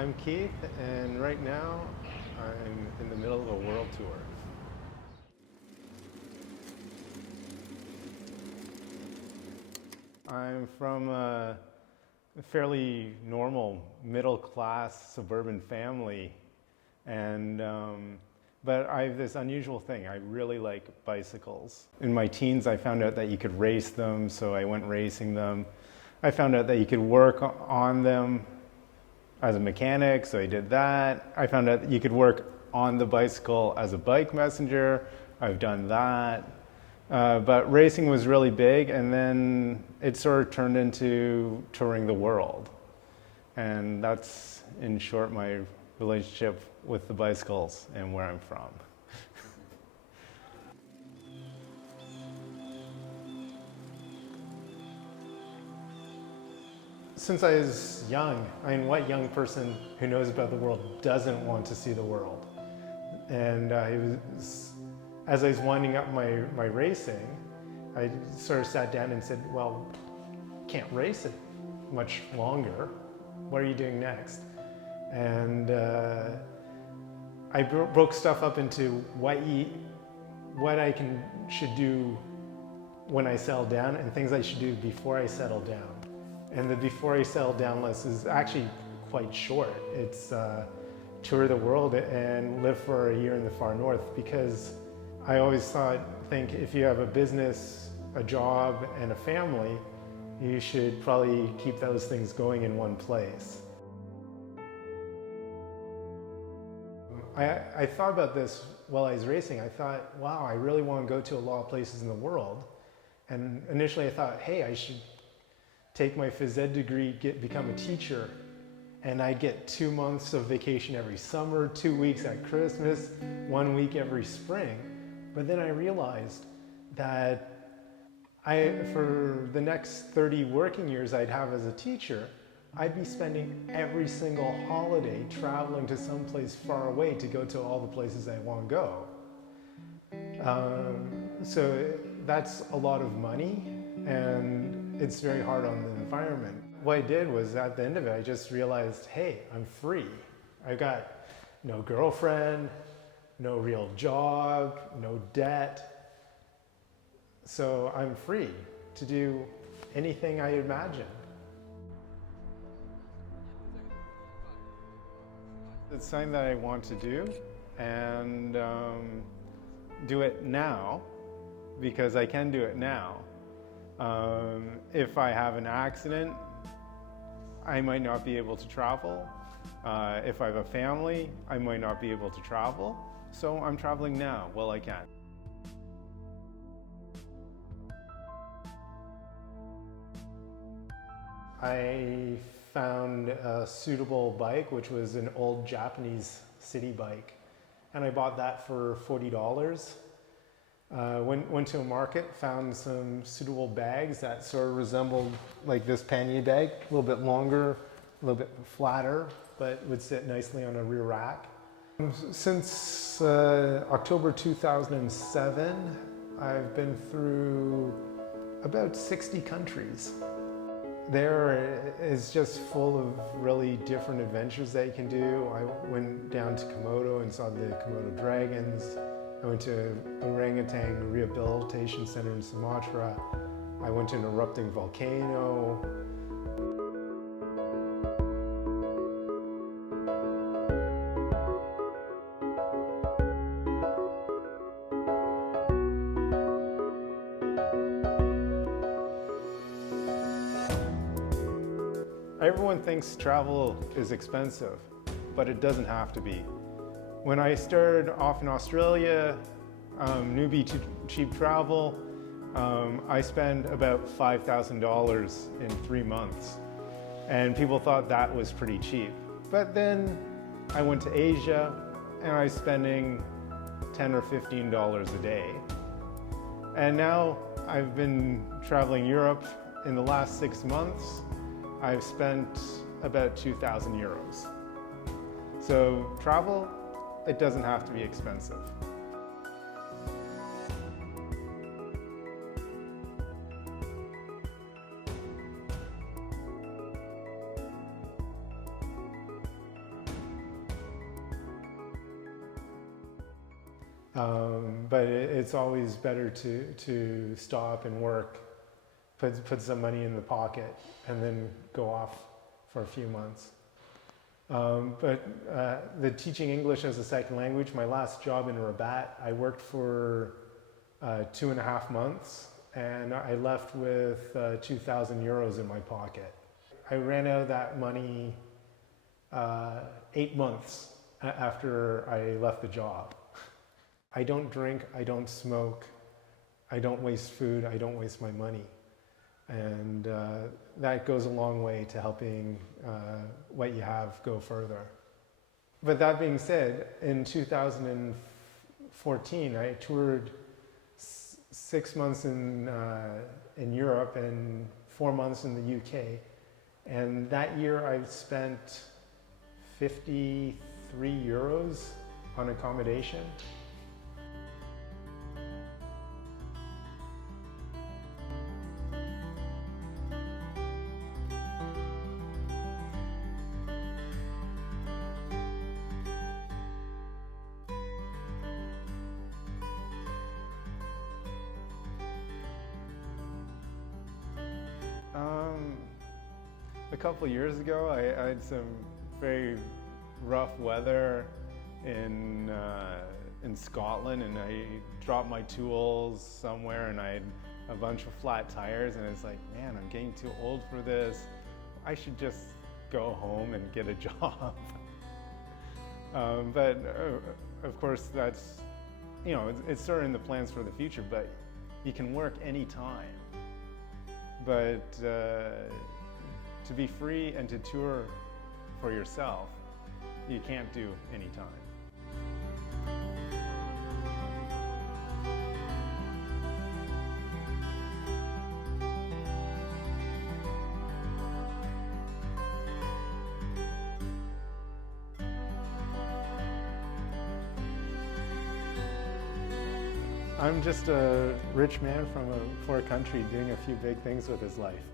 I'm Keith, and right now I'm in the middle of a world tour. I'm from a fairly normal middle-class suburban family, and but I have this unusual thing. I really like bicycles. In my teens, I found out that you could race them, so I went racing them. I found out that you could work on them as a mechanic, so I did that. I found out that you could work on the bicycle as a bike messenger. I've done that. But racing was really big, and then it sort of turned into touring the world. And that's, in short, my relationship with the bicycles and where I'm from. Since I was young, I mean, what young person who knows about the world doesn't want to see the world? And as I was winding up my racing, I sort of sat down and said, well, can't race it much longer. What are you doing next? And I broke stuff up into what I should do when I settle down and things I should do before I settle down. And the before I settle down list is actually quite short. It's tour the world and live for a year in the far north, because I always think if you have a business, a job, and a family, you should probably keep those things going in one place. I thought about this while I was racing. I thought, wow, I really want to go to a lot of places in the world. And initially I thought, hey, I should take my phys ed degree, become a teacher, and I get 2 months of vacation every summer, 2 weeks at Christmas, 1 week every spring. But then I realized that for the next 30 working years I'd have as a teacher, I'd be spending every single holiday traveling to some place far away to go to all the places I want to go. So that's a lot of money, and it's very hard on the environment. What I did was, at the end of it, I just realized, hey, I'm free. I've got no girlfriend, no real job, no debt. So I'm free to do anything I imagine. It's something that I want to do, and do it now, because I can do it now. If I have an accident, I might not be able to travel. If I have a family, I might not be able to travel. So I'm traveling now while I can. I found a suitable bike, which was an old Japanese city bike. And I bought that for $40. Went to a market, found some suitable bags that sort of resembled like this pannier bag, a little bit longer, a little bit flatter, but would sit nicely on a rear rack. Since October 2007, I've been through about 60 countries. There is just full of really different adventures that you can do. I went down to Komodo and saw the Komodo dragons. I went to Orangutan Rehabilitation Center in Sumatra. I went to an erupting volcano. Everyone thinks travel is expensive, but it doesn't have to be. When I started off in Australia, newbie to cheap travel, I spent about $5,000 in 3 months. And people thought that was pretty cheap. But then I went to Asia and I was spending $10 or $15 a day. And now I've been traveling Europe. In the last 6 months, I've spent about 2,000 euros. So travel, it doesn't have to be expensive. But it's always better to stop and work, put some money in the pocket, and then go off for a few months. But the teaching English as a second language, my last job in Rabat, I worked for 2.5 months, and I left with 2,000 euros in my pocket. I ran out of that money 8 months after I left the job. I don't drink, I don't smoke, I don't waste food, I don't waste my money. And that goes a long way to helping what you have go further. But that being said, in 2014, I toured 6 months in Europe and 4 months in the UK. And that year I spent 53 euros on accommodation. A couple of years ago, I had some very rough weather in Scotland, and I dropped my tools somewhere, and I had a bunch of flat tires, and it's like, man, I'm getting too old for this. I should just go home and get a job. But of course, that's, it's sort of in the plans for the future, but you can work anytime. But to be free and to tour for yourself, you can't do anytime. I'm just a rich man from a poor country doing a few big things with his life.